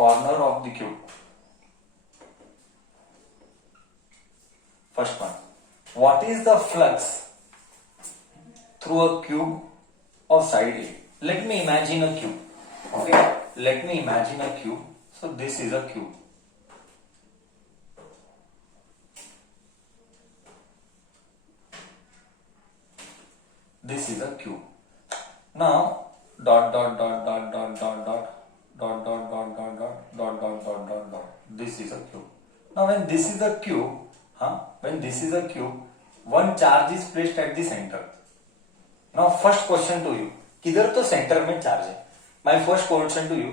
corner of the cube. First one, what is the flux through a cube of side A? Let me imagine a cube. Okay, let me imagine a cube. So this is a cube. This is a cube. Now dot dot dot dot dot dot dot dot dot dot dot dot dot dot dot dot dot. This is a cube. Now when this is a cube, when this is a cube, one charge is placed at the center. Now first question to you, किधर तो centre में charge है. My first question to you,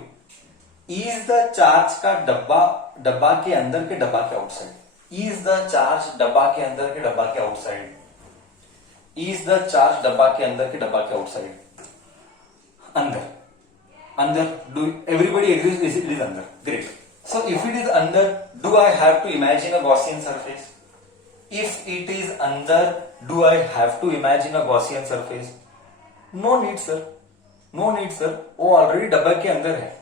is the charge का डब्बा के अंदर के डब्बा के आउटसाइड? Is the charge डब्बा के अंदर के डब्बा के आउटसाइड? Is the charge डब्बा के अंदर के डब्बा के आउटसाइड? अंदर. Do everybody agrees it is अंदर? Great. So if it is under, do I have to imagine a Gaussian surface? If it is under, do I have to imagine a Gaussian surface? No need sir. No need sir. वो already डब्बे के अंदर है.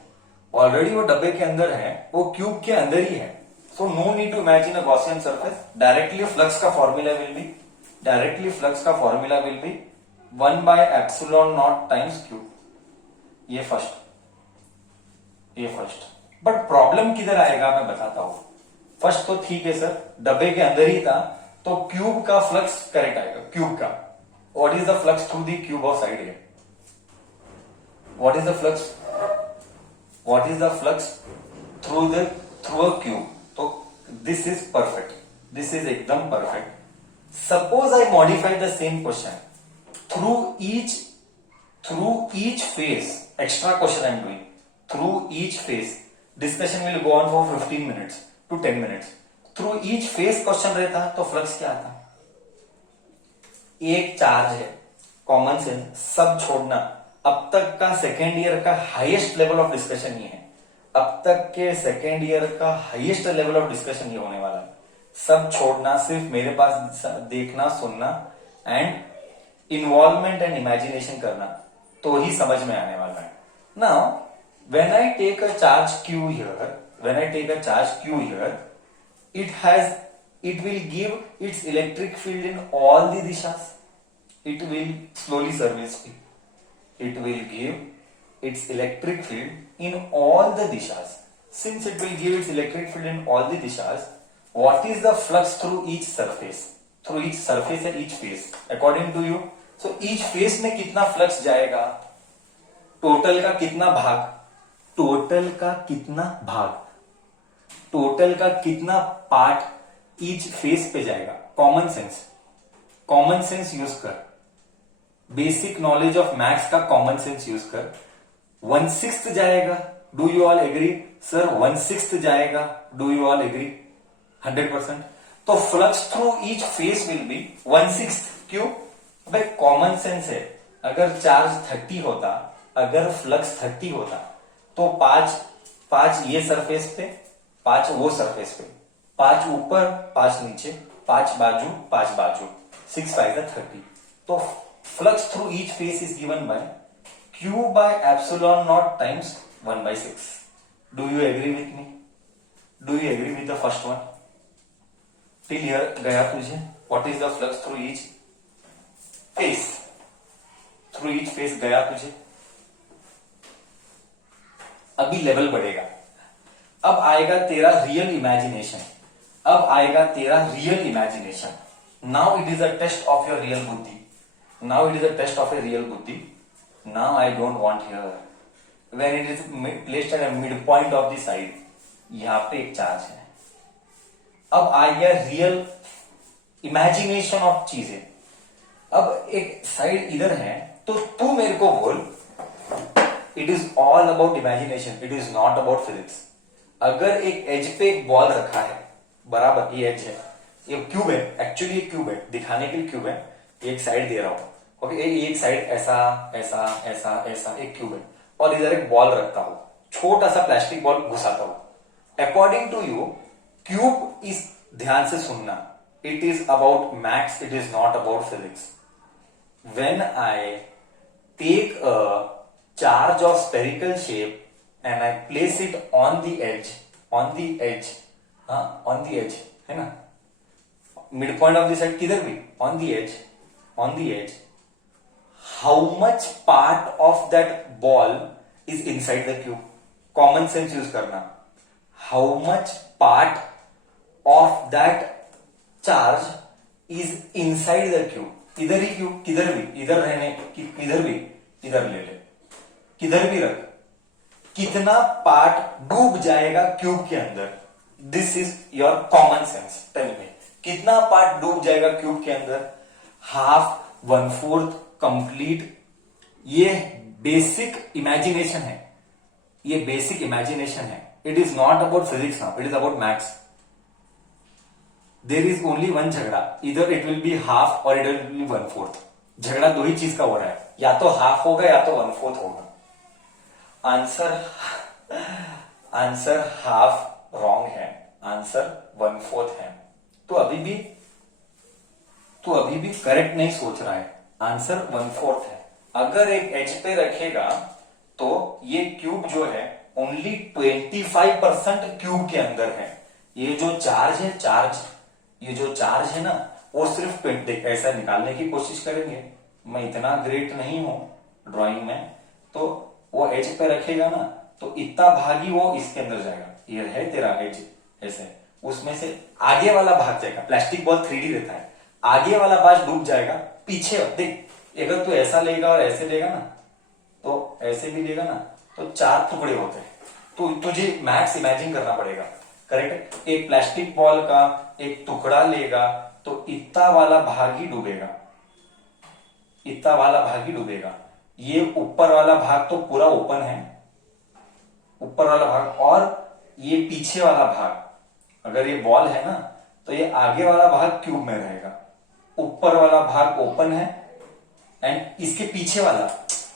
Already वो डब्बे के अंदर है. वो क्यूब के अंदर ही है. So no need to imagine a Gaussian surface. Directly flux का formula will be 1 by epsilon naught times q. ये फर्स्ट. बट प्रॉब्लम किधर आएगा मैं बताता हूं. फर्स्ट तो ठीक है सर, डब्बे के अंदर ही था तो क्यूब का फ्लक्स करेक्ट आएगा. क्यूब का what is the flux through the cube of side A? What is the flux through a cube? तो this is perfect. This is एकदम perfect. Suppose I modify the same question through each phase. Extra question I am doing. Through each phase, discussion will go on for 15 minutes to 10 minutes. Through each phase question रहता तो flux क्या आता? एक charge है, common sense, सब छोड़ना. अब तक का सेकेंड ईयर का हाईएस्ट लेवल ऑफ डिस्कशन ये है. अब तक के सेकेंड ईयर का हाईएस्ट लेवल ऑफ डिस्कशन ये होने वाला है. सब छोड़ना, सिर्फ मेरे पास देखना, सुनना एंड इन्वॉल्वमेंट एंड इमेजिनेशन करना, तो ही समझ में आने वाला है. Now when I take a charge Q here, it will give its electric field in all the dishas. It will slowly surface. It will give its electric field in all the dishas. Since it will give its electric field in all the dishas, what is the flux through each surface? Through each surface and each phase, according to you. So each phase में कितना flux जाएगा? Total का कितना part each phase पे जाएगा? Common sense use कर. Basic knowledge of maths का common sense use कर. 1/6 जाएगा. Do you all agree sir? 1/6 जाएगा. Do you all agree? 100%. तो flux through each face will be 1/6. क्यों? भाई कॉमन सेंस है. अगर चार्ज 30 होता, अगर फ्लक्स 30 होता, तो 5 ये सरफेस पे, 5 वो सरफेस पे, 5 ऊपर, 5 नीचे, 5 बाजू, 6×5 = 30. तो flux through each face is given by Q by epsilon naught times 1/6. Do you agree with me? Do you agree with the first one? Till here गया तुझे? What is the flux through each phase? Through each phase गया तुझे? अभी level बढ़ेगा. अब आएगा तेरा real imagination. Now it is a test of your real buddhi. Now I don't want here. When it is placed at a midpoint of the side, यहां पे एक चार्ज है. अब आ गया रियल इमेजिनेशन ऑफ चीजें. अब एक साइड इधर है, तो तू मेरे को बोल, it is all about imagination, it is not about physics. अगर एक एज पे एक बॉल रखा है, बराबर ये एज है, ये क्यूब है, एक्चुअली ये क्यूब है, दिखाने के लिए क्यूब है, एक साइड दे रहा हूं. ओके, एक साइड ऐसा एक क्यूब है, और इधर एक बॉल रखता हूं, छोटा सा प्लास्टिक बॉल घुसाता हूं. According to you, cube is, ध्यान से सुनना, it is about maths, it is not about physics. When I take a charge of spherical shape and I place it on the edge, on the edge, है ना, mid point of the set किधर भी, on the edge, how much part of that ball is inside the cube? Common sense use करना, how much part of that charge is inside the cube? इधर ही cube, किधर भी, इधर रहने, इधर भी, इधर ले ले, किधर भी रख, कितना पार्ट डूब जाएगा क्यूब के अंदर? This is your common sense, tell me, कितना पार्ट डूब जाएगा क्यूब के अंदर? Half, 1/4, complete. ये बेसिक इमेजिनेशन है, ये बेसिक इमेजिनेशन है। It is not about physics now, it is about maths. There is only one झगड़ा, इधर इट विल बी हाफ और इट विल बी 1/4। झगड़ा दो ही चीज का हो रहा है, या तो हाफ होगा या तो 1/4 होगा। आंसर हाफ रॉन्ग है, आंसर 1/4 है। तो अभी भी करेक्ट नहीं सोच रहा है, आंसर 1/4 है। अगर एक एज पे रखेगा तो ये क्यूब जो है ओनली 25% क्यूब के अंदर है। ये जो चार्ज है ना, वो सिर्फ 20। ऐसा निकालने की कोशिश करेंगे, मैं इतना ग्रेट नहीं हूं ड्राइंग में, तो वो एज पे रखेगा ना तो इतना भाग ही वो इसके अंदर जाएगा। ये है तेरा एज, ऐसे उसमें से आगे वाला भाग जाएगा। प्लास्टिक बॉल 3D रहता है, आगे वाला भाग डूब जाएगा, पीछे देख, अगर तू ऐसा लेगा और ऐसे लेगा ना, तो ऐसे भी लेगा ना, तो 4 टुकड़े होते हैं। तो तुझे मैथ्स इमेजिन करना पड़ेगा, करेक्ट। एक प्लास्टिक बॉल का एक टुकड़ा लेगा तो इतना वाला भाग ही डूबेगा, इतना वाला भाग ही डूबेगा। ये ऊपर वाला भाग तो पूरा ओपन है, ऊपर वाला भाग, और ये पीछे वाला भाग, अगर ये बॉल है ना तो ये आगे वाला भाग क्यूब में रहेगा, ऊपर वाला भाग ओपन है, एंड इसके पीछे वाला,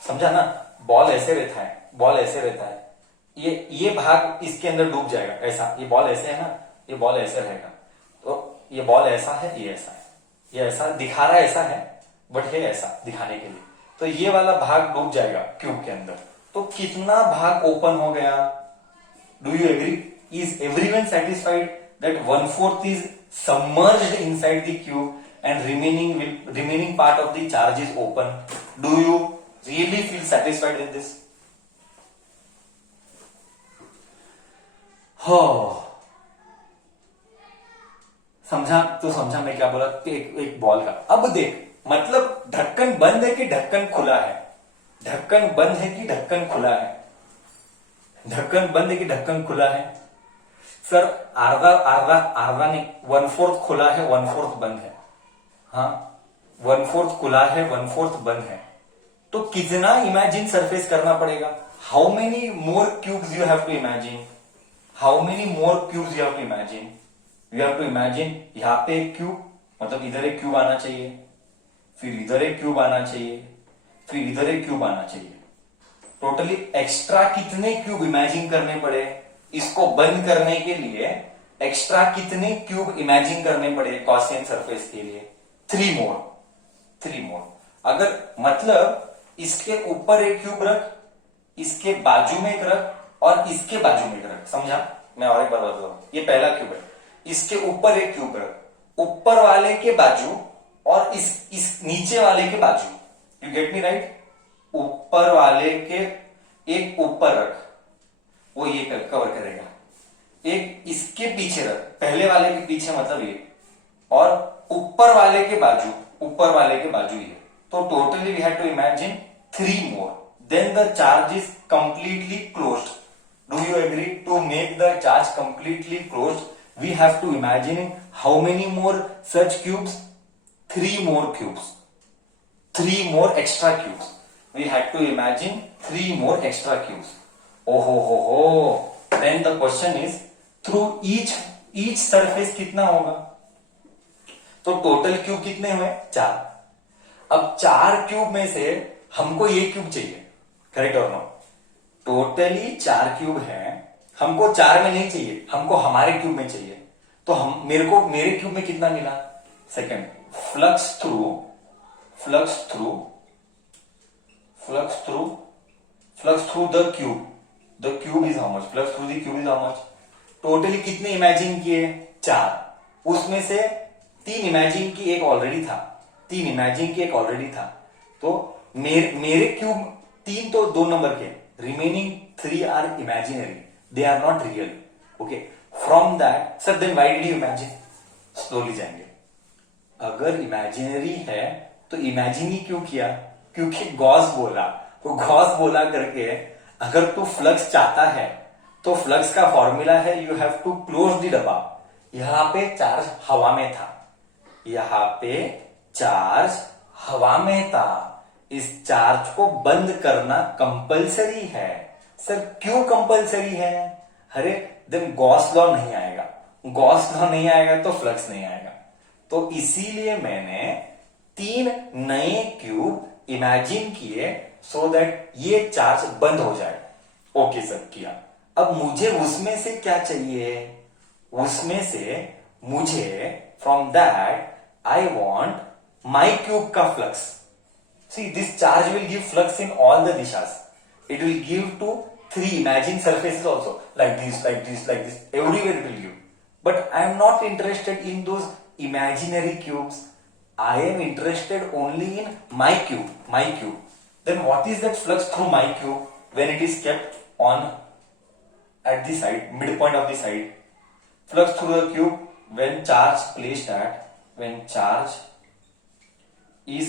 समझा ना, बॉल ऐसे रहता है, ये भाग इसके अंदर डूब जाएगा, ऐसा। ये बॉल ऐसे है ना, ये बॉल ऐसे रहेगा, तो ये बॉल ऐसा है, ये ऐसा है, ये ऐसा दिखा रहा है, ऐसा है, बट है ऐसा दिखाने के लिए। तो ये वाला भाग डूब जाएगा क्यूब के अंदर। तो कितना भाग ओपन हो गया? Do you agree? Is everyone satisfied that 1/4 is submerged inside the cube and remaining part of the charge is open? Do you really feel satisfied with this? हो, समझा मैं क्या बोला? एक बॉल का। अब देख, मतलब ढक्कन बंद है कि ढक्कन खुला है? ढक्कन बंद है कि ढक्कन खुला है? ढक्कन बंद है कि ढक्कन खुला है? सर आधा नहीं, 1/4 खुला है, 1/4 बंद है। हाँ, 1/4 खुला है, 1/4 बंद है। तो कितना इमेजिन सरफेस करना पड़ेगा? How many more cubes you have to imagine? How many more cubes you have to imagine? You have to imagine यहां पे एक क्यूब, मतलब इधर एक क्यूब आना चाहिए, फिर इधर एक क्यूब आना चाहिए, फिर इधर एक क्यूब आना चाहिए। टोटली एक्स्ट्रा कितने क्यूब इमेजिन करने पड़े? इसको बंद करने के लिए एक्स्ट्रा कितने क्यूब इमेजिन करने पड़े गॉसियन सरफेस के लिए? 3 मोर। अगर मतलब इसके ऊपर एक क्यूब रख, इसके बाजू में एक रख, और इसके बाजू में एक रख। समझा? मैं और एक बार बता दूं, ये पहला क्यूब है, इसके ऊपर एक क्यूब रख, ऊपर वाले के बाजू और इस नीचे वाले के बाजू। You get me right? ऊपर वाले के एक ऊपर रख, वो ये कवर करेगा। एक इसके पीछे रख, पहले वाले के पीछे मतलब ये, और ऊपर वाले के बाजू ये। तो totally we have to imagine 3 more, then the charge is completely closed. Do you agree? To make the charge completely closed, we have to imagine how many more such cubes? 3 more cubes. 3 more extra cubes. We have to imagine 3 more extra cubes. Oh ho. Then the question is, through each surface कितना होगा? तो total cube कितने हुए? 4। अब 4 cube में से हमको ये क्यूब चाहिए, करेक्ट और नो? टोटली 4 क्यूब है, हमको 4 में नहीं चाहिए, हमको हमारे क्यूब में चाहिए। तो मेरे क्यूब में कितना मिला? Second, flux through the cube, the cube is how much, flux through the cube is how much. Totally कितने इमेजिन किए? 4। उसमें से 3 इमेजिन की, एक ऑलरेडी था। 3 इमेजिन की, एक ऑलरेडी था। तो मेरे क्यूब 3 तो 2 नंबर के, remaining 3 are imaginary, they are not real. Okay, from that sir then why did you imagine? Slowly जाएंगे। अगर इमेजिनरी है तो इमेजिन ही क्यों किया? क्योंकि गॉस बोला। तो गॉस बोला करके अगर तू फ्लक्स चाहता है तो फ्लक्स का फॉर्मूला है you have to close the डब्बा। यहां पे चार्ज हवा में था, यहां पे चार्ज हवा में था, इस चार्ज को बंद करना कंपलसरी है। सर क्यों कंपलसरी है? अरे देन गॉस लॉ नहीं आएगा, गॉस लॉ नहीं आएगा तो फ्लक्स नहीं आएगा। तो इसीलिए मैंने 3 नए क्यूब इमेजिन किए सो दैट ये चार्ज बंद हो जाए। ओके सर, किया। अब मुझे उसमें से क्या चाहिए? उसमें से मुझे from that I want my cube का flux. See this charge will give flux in all the दिशास, it will give to 3 imagined surfaces also, like this, like this, like this, everywhere it will give. But I am not interested in those imaginary cubes. I am interested only in my cube, my cube. Then what is that flux through my cube when it is kept on at the side, midpoint of the side? Flux through the cube when charge placed at, when charge is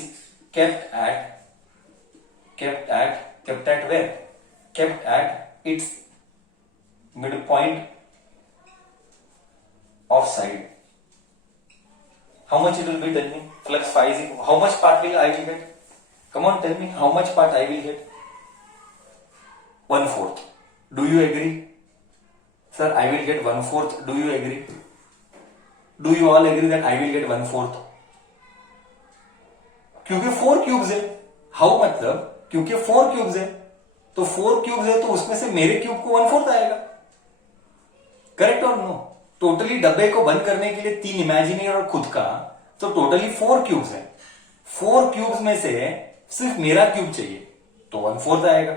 kept at where? Kept at its midpoint of side. How much it will be? Tell me. Flux phi is how much part will I will get? Come on, tell me how much part I will get? 1/4. Do you agree? Sir, I will get 1/4. Do you agree? Do you all agree that I will get 1/4? क्योंकि 4 cubes है। How मतलब? क्योंकि 4 cubes है, तो 4 cubes है तो उसमें से मेरे क्यूब को 1/4 आएगा। करेक्ट और नो? टोटली डब्बे को बंद करने के लिए 3 इमेजिनरी और खुद का, तो टोटली 4 क्यूब्स है। 4 क्यूब्स में से सिर्फ मेरा क्यूब चाहिए तो 1/4 आएगा।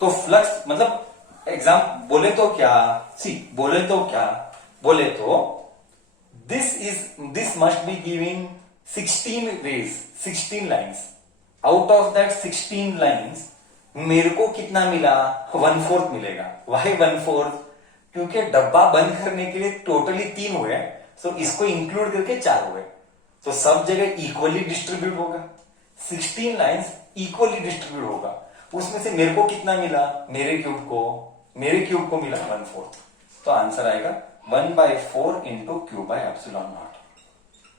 तो फ्लक्स मतलब एग्जाम बोले तो क्या, बोले तो this must be giving 16 rays, 16 lines. Out of that 16 lines मेरे को कितना मिला? 1/4 मिलेगा। वाई 1/4? क्योंकि डब्बा बंद करने के लिए टोटली 3 हुए, तो इसको इंक्लूड करके 4 हुए, तो सब जगह इक्वली डिस्ट्रीब्यूट होगा। 16 लाइन्स इक्वली डिस्ट्रीब्यूट होगा, उसमें से मेरे को कितना मिला? मेरे क्यूब को मिला 1/4। तो आंसर आएगा 1/4 into cube by epsilon not.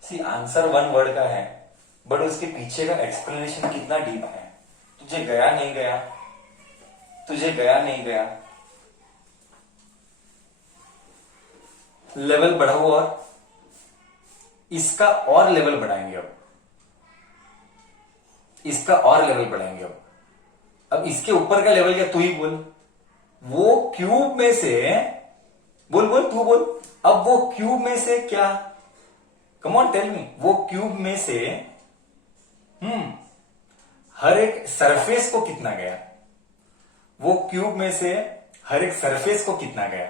See answer 1 word का है, बट उसके पीछे का एक्सप्लेनेशन कितना डीप है। तुझे गया नहीं गया? लेवल बढ़ाओ और इसका और लेवल बढ़ाएंगे। अब इसके ऊपर का लेवल क्या? तू ही बोल। वो क्यूब में से तू बोल। अब वो क्यूब में से क्या? Come on tell me. वो क्यूब में से हर एक सरफेस को कितना गया? वो क्यूब में से हर एक सरफेस को कितना गया?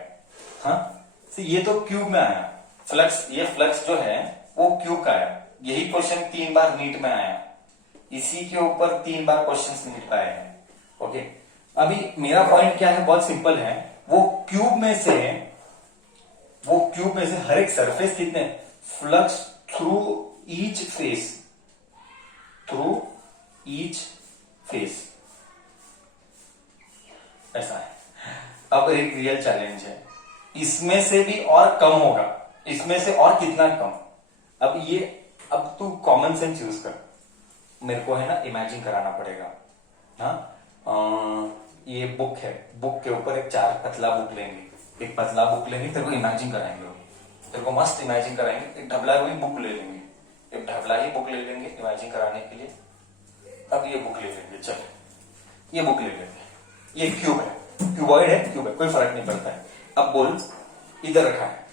हाँ, ये तो क्यूब में आया फ्लक्स। ये फ्लक्स जो है वो क्यूब का आया। यही क्वेश्चन 3 बार नीट में आया, इसी के ऊपर 3 बार क्वेश्चन नीट में आए हैं। ओके, अभी मेरा पॉइंट क्या है? बहुत सिंपल है। वो क्यूब में से हर एक सरफेस कितने? फ्लक्स थ्रू ईच फेस, ऐसा है। अब एक रियल चैलेंज है, इसमें से भी और कम होगा। इसमें से और कितना कम? अब तू कॉमन सेंस यूज कर। मेरे को है ना इमेजिन कराना पड़ेगा। हाँ, ये बुक है, बुक के ऊपर एक पतला बुक लेंगे, तेरे को इमेजिन कराएंगे, तेरे को मस्त इमेजिन कराएंगे। एक ढबला हुई बुक ले लेंगे, इमेजिन कराने के लिए। अब ये बुक ले लेंगे, चल ये बुक ले लेंगे। ये क्यूब है, क्यूबॉइड है, कोई फर्क नहीं पड़ता है। अब बोल, इधर रखा है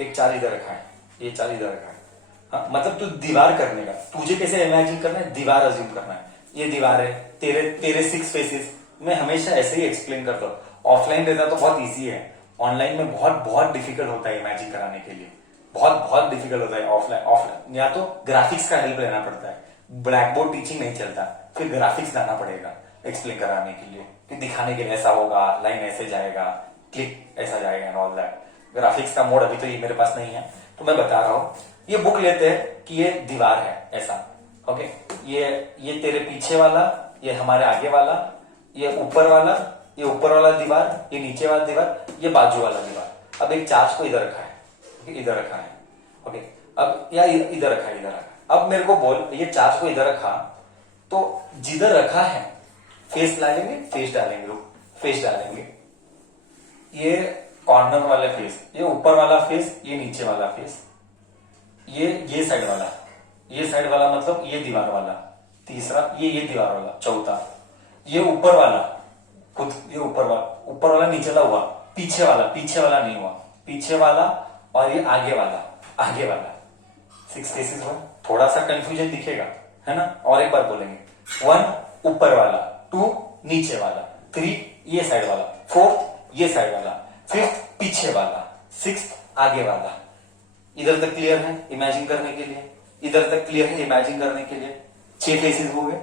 एक 4, इधर रखा है, ये 4 इधर रखा है। हाँ, मतलब तू दीवार करने का, तुझे कैसे इमेजिन करना है? दीवार अज्यूम करना है। ये दीवार है, तेरे 6 फेसेस। मैं हमेशा ऐसे ही एक्सप्लेन करता हूं। ऑफलाइन रहता तो बहुत इजी है, ऑनलाइन में बहुत बहुत डिफिकल्ट होता है इमेजिन कराने के लिए, बहुत बहुत डिफिकल्ट होता है। ऑफलाइन ऑफलाइन या तो ग्राफिक्स का हेल्प लेना पड़ता है, ब्लैक बोर्ड टीचिंग नहीं चलता, फिर ग्राफिक्स लाना पड़ेगा एक्सप्लेन कराने के लिए, कि दिखाने के लिए ऐसा होगा, लाइन ऐसे जाएगा, क्लिक ऐसा जाएगा एंड ऑल दैट। ग्राफिक्स का मोड अभी तो ये मेरे पास नहीं है, तो मैं बता रहा हूं। ये बुक लेते हैं कि ये दीवार है ऐसा, ओके, ये तेरे पीछे वाला, ये हमारे आगे वाला, ये ऊपर वाला, ये ऊपर वाला दीवार, ये नीचे वाला दीवार, ये बाजू वाला दीवार। अब एक चार्ज को इधर रखा है, इधर रखा है, ओके, अब या इधर रखा है, इधर रखा। अब मेरे को बोल, ये चार्ज को इधर रखा, तो जिधर रखा है फेस डालेंगे, फेस डालेंगे, फेस डालेंगे, ये कॉर्नर वाला फेस, ये ऊपर वाला फेस, ये नीचे वाला फेस, ये साइड वाला, ये साइड वाला मतलब ये दीवार वाला, तीसरा ये दीवार वाला, चौथा ये ऊपर वाला, खुद ये ऊपर वाला नीचे वाला हुआ, पीछे वाला नहीं हुआ, पीछे वाला, और ये आगे वाला 6 फेसेस हुआ। थोड़ा सा कंफ्यूजन दिखेगा, है ना, और एक बार बोलेंगे, 1 ऊपर वाला, 2 नीचे वाला, 3 ये साइड वाला, 4 ये साइड वाला, 5 पीछे वाला, 6 आगे वाला। इधर तक क्लियर है इमेजिन करने के लिए, इधर तक क्लियर है इमेजिन करने के लिए, 6 फेसेस हो गए।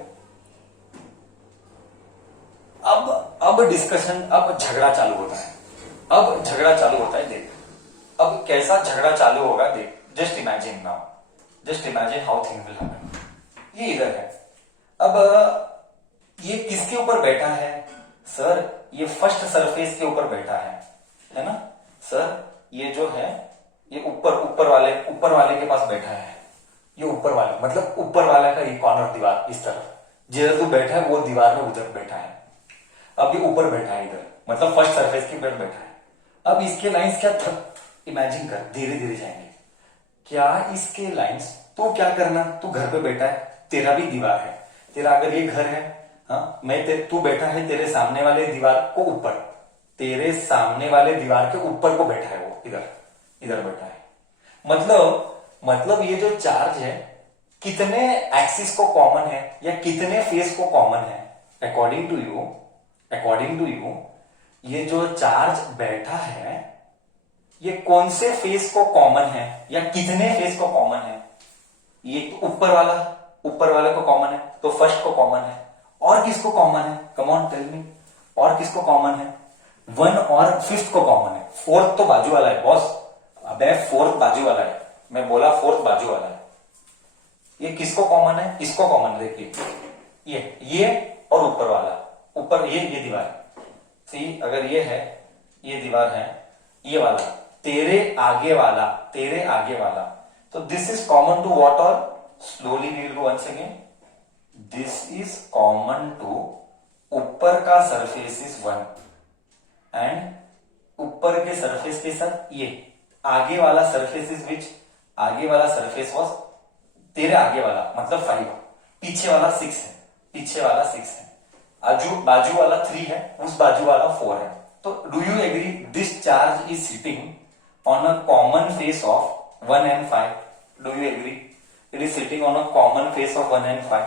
अब डिस्कशन, अब झगड़ा चालू होता है, अब झगड़ा चालू होता है। देख अब कैसा झगड़ा चालू होगा, देख, just imagine now, just imagine how thing will happen. ये इधर है, अब ये किसके ऊपर बैठा है सर, ये फर्स्ट सरफेस के ऊपर बैठा है ना सर, ये जो है ये ऊपर वाले के पास बैठा है, ये ऊपर वाले मतलब ऊपर वाले का ये कॉर्नर दीवार इस तरफ, जिधर तू बैठा है वो दीवार में उधर बैठा है। अब ये ऊपर बैठा है इधर, मतलब फर्स्ट सरफेस के ऊपर बैठा है। अब इसके लाइंस क्या था, इमेजिन कर, धीरे धीरे जाएंगे। क्या इसके लाइंस, तू क्या करना, तू घर पे बैठा है, तेरा भी दीवार है, तेरा अगर ये घर है, हाँ, तू बैठा है तेरे सामने वाले दीवार को ऊपर, तेरे सामने वाले दीवार के ऊपर को बैठा है, वो इधर बैठा है। मतलब ये जो चार्ज है कितने एक्सिस को कॉमन है या कितने फेस को कॉमन है, अकॉर्डिंग टू यू ये जो चार्ज बैठा है ये कौन से फेस को कॉमन है या कितने फेस को कॉमन है। ये ऊपर वाले को कॉमन है, तो फर्स्ट को कॉमन है, और किसको कॉमन है, कम ऑन टेल मी, और किसको कॉमन है, 1 और 5th को कॉमन है, 4th तो बाजू वाला है बॉस, अबे 4th बाजू वाला है, मैं बोला 4th बाजू वाला है। ये किसको कॉमन है, इसको कॉमन है, देखिए ये और ऊपर वाला, ऊपर ये दीवार, सी अगर ये है, ये दीवार है, ये वाला तेरे आगे वाला, तो this is common to what, और slowly we will go once again, this is common to ऊपर का सरफेस इज 1 एंड ऊपर के सरफेस के साथ ये आगे वाला सरफेस इज विच, आगे वाला सरफेस वॉज तेरे आगे वाला मतलब 5, पीछे वाला 6 है, बाजू वाला 3 है, उस बाजू वाला 4 है। तो do you agree this charge is sitting on a common face of 1 and 5? Do you agree it is sitting on a common face of 1 and 5?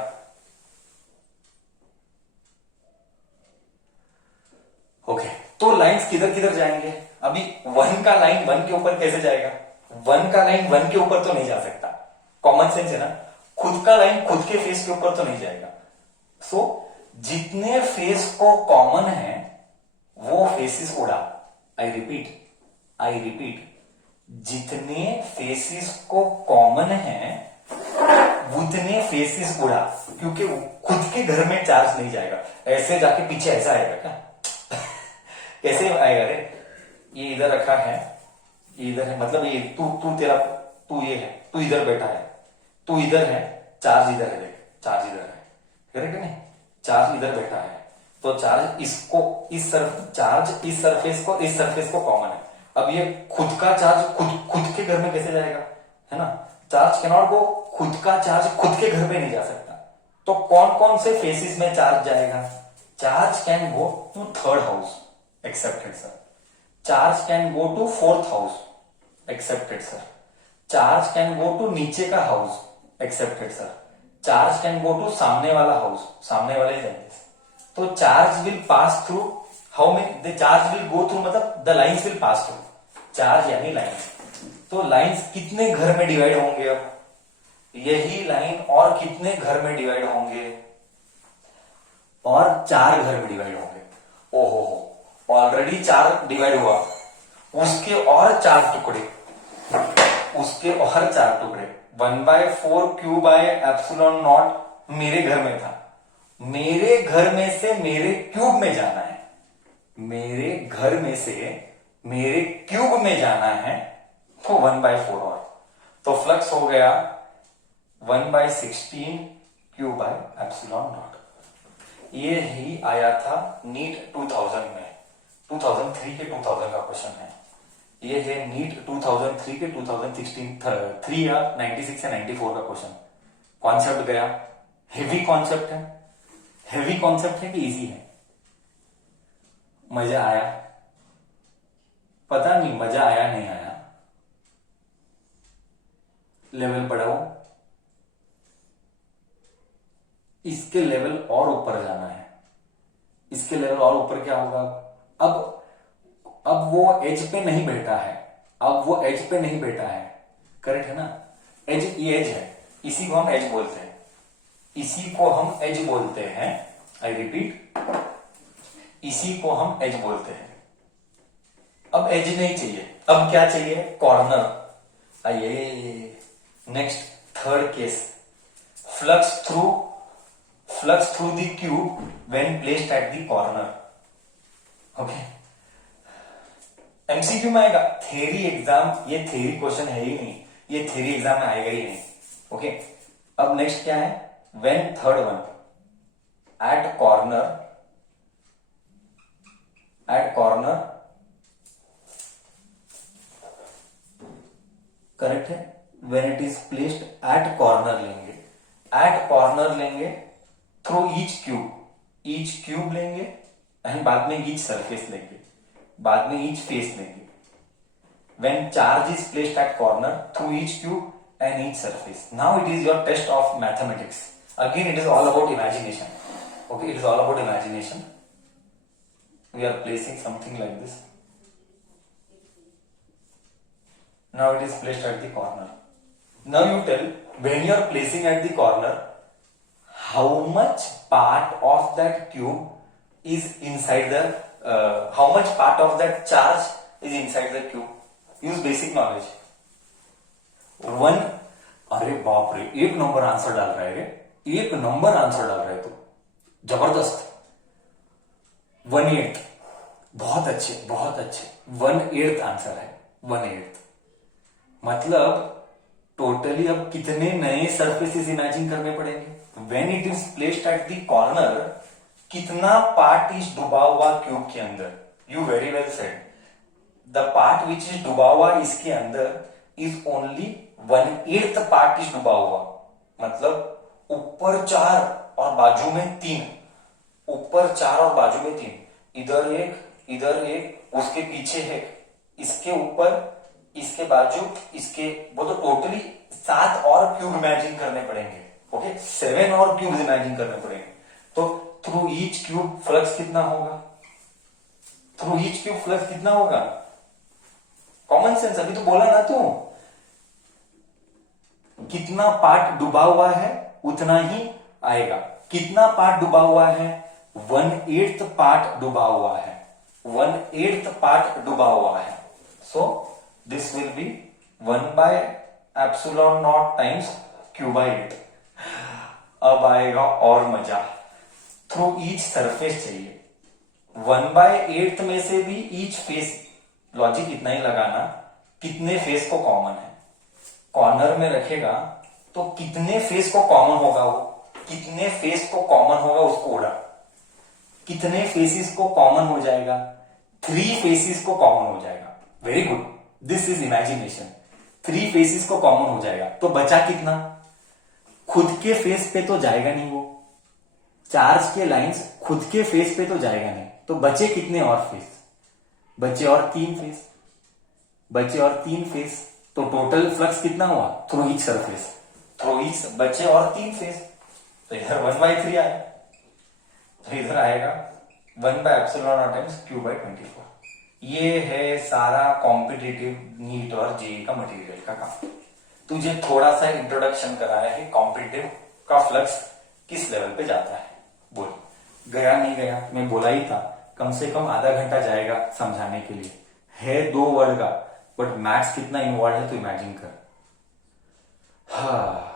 Okay, तो लाइंस किधर जाएंगे, अभी 1 का लाइन 1 के ऊपर कैसे जाएगा, 1 का लाइन 1 के ऊपर तो नहीं जा सकता, कॉमन सेंस है ना, खुद का लाइन खुद के फेस के ऊपर तो नहीं जाएगा। सो जितने फेस को कॉमन है वो फेसिस उड़ा, आई रिपीट, जितने फेसिस को कॉमन है उतने फेसिस उड़ा, क्योंकि खुद के घर में चार्ज नहीं जाएगा, ऐसे जाके पीछे ऐसा आएगा क्या कैसे आएगा रे, ये इधर रखा है, ये इधर है, मतलब ये तू ये है, तू इधर बैठा है, तू इधर है, चार्ज इधर है, देख चार्ज इधर है, करेक्ट नहीं, चार्ज इधर बैठा है, तो चार्ज इसको इस सरफेस को कॉमन है। अब ये खुद का चार्ज खुद के घर में कैसे जाएगा, है ना, चार्ज कैन नॉट गो, खुद का चार्ज खुद के घर पे नहीं जा सकता, तो कौन कौन से फेसिस में चार्ज जाएगा, charge can go to 3rd house, accepted sir, charge can go to 4th house, accepted sir, charge can go to नीचे का house, accepted sir, charge can go to सामने वाला हाउस, सामने वाले जाएंगे, तो charge will pass through how many the charge will go through, मतलब the lines will pass through, charge यानी लाइन्स। तो लाइन्स कितने घर में डिवाइड होंगे, अब यही लाइन और कितने घर में डिवाइड होंगे, और 4 घर में डिवाइड होंगे। ओहो, ऑलरेडी 4 डिवाइड हुआ, उसके और 4 टुकड़े, उसके और 4 टुकड़े। 1/4 क्यू बाय एप्सिलॉन नॉट मेरे घर में था, मेरे घर में से मेरे क्यूब में जाना है, मेरे घर में से मेरे क्यूब में जाना है, तो 1/4 और, तो फ्लक्स हो गया 1/16 क्यू बाय एप्सिलॉन नॉट। ये ही आया था नीट 2000 में, 2003 के 2000 का क्वेश्चन है। ये है नीट 2003 के 2016 3 या 96 या 94 का क्वेश्चन। कॉन्सेप्ट गया, हेवी कॉन्सेप्ट है, हेवी कॉन्सेप्ट है कि इजी है? मजा आया? पता नहीं मजा आया नहीं आया, लेवल बढ़ाओ, इसके लेवल और ऊपर जाना है, इसके लेवल और ऊपर क्या होगा, अब वो एज पे नहीं बैठा है, अब वो एज पे नहीं बैठा है, करेक्ट है ना? एज, ये एज है, इसी को हम एज बोलते हैं, इसी को हम एज बोलते हैं, आई रिपीट, इसी को हम एज बोलते हैं। अब एज नहीं चाहिए, अब क्या चाहिए, कॉर्नर। आइए next, third case, flux through the cube when placed at the corner. Okay, MCQ में आएगा, थ्योरी एग्जाम, ये थ्योरी क्वेश्चन है ही नहीं, ये थ्योरी एग्जाम में आएगा ही नहीं। ओके, अब नेक्स्ट क्या है, when third one at corner correct है, when it is placed at corner लेंगे, एट कॉर्नर लेंगे थ्रू ईच क्यूब लेंगे, एंड बाद में ईच सरफेस लेंगे, बाद में ईच फेस लेंगे। When charge is placed at corner through each cube and each surface. Now it is your test of mathematics. Again, it is all about imagination. Okay, it is all about imagination. We are placing something like this. Now it is placed at the corner. Now you tell, when you are placing at the corner, how much part of that cube is inside the, how much part of that charge is inside the cube? Use basic knowledge. 1, अरे बाप रे, 1 number answer डाल रहा है रे, 1 number answer डाल रहा है, तो जबरदस्त। 1/8, बहुत अच्छे बहुत अच्छे, 1/8 आंसर है, 1/8। मतलब टोटली अब कितने नए सरफेसेस इमेजिन करने पड़ेंगे, when it is placed at the corner, कितना पार्ट इज डूबा हुआ क्यूब के अंदर। You very well said, the part which is डूबा हुआ इसके अंदर इज ओनली 1/8 पार्ट इज डूबा हुआ, मतलब ऊपर 4 और बाजू में 3, ऊपर 4 और बाजू में 3, इधर एक, उसके पीछे है, इसके ऊपर, इसके बाजू, इसके, वो तो टोटली 7 और क्यूब इमेजिन करने पड़ेंगे। ओके, 7 और क्यूब इमेजिन करने पड़ेंगे। तो थ्रू ईच क्यूब फ्लक्स कितना होगा, थ्रू ईच क्यूब फ्लक्स कितना होगा, कॉमन सेंस, अभी तो बोला ना तू, कितना पार्ट डूबा हुआ है उतना ही आएगा। कितना पार्ट डूबा हुआ है, 1/8 पार्ट डूबा हुआ है, 1/8 पार्ट डूबा हुआ है। So this will be 1/ε0 times Q/8। अब आएगा और मजा, थ्रू ईच सरफेस चाहिए, 1/8 में से भी ईच फेस, लॉजिक इतना ही लगाना, कितने फेस को कॉमन है, कॉर्नर में रखेगा तो कितने फेस को कॉमन होगा, वो कितने फेस को कॉमन होगा उसको उड़ा, कितने फेसिस को कॉमन हो जाएगा, 3 फेसिस को कॉमन हो जाएगा। Very good, this is imagination. 3 faces को कॉमन हो जाएगा, तो बचा कितना, खुद के फेस पे तो जाएगा नहीं, वो चार्ज के लाइंस खुद के फेस पे तो जाएगा नहीं, तो बचे कितने और फेस, बचे और 3 फेस, बचे और 3 फेस, तो टोटल फ्लक्स कितना हुआ, through each surface, through each, बचे और 3 फेस, तो इधर 1/3 आया, तो इधर आएगा 1/ε0 q by 24। ये है सारा कॉम्पिटिटिव नीट और जेई का मटेरियल का काम। तुझे थोड़ा सा इंट्रोडक्शन कराया कि कॉम्पिटिटिव का फ्लक्स किस लेवल पे जाता है। बोल, गया नहीं गया? मैं बोला ही था कम से कम आधा घंटा जाएगा समझाने के लिए। है 2 वर्ड का, बट मैथ्स कितना इन्वॉल्व है तो इमेजिन कर। हाँ,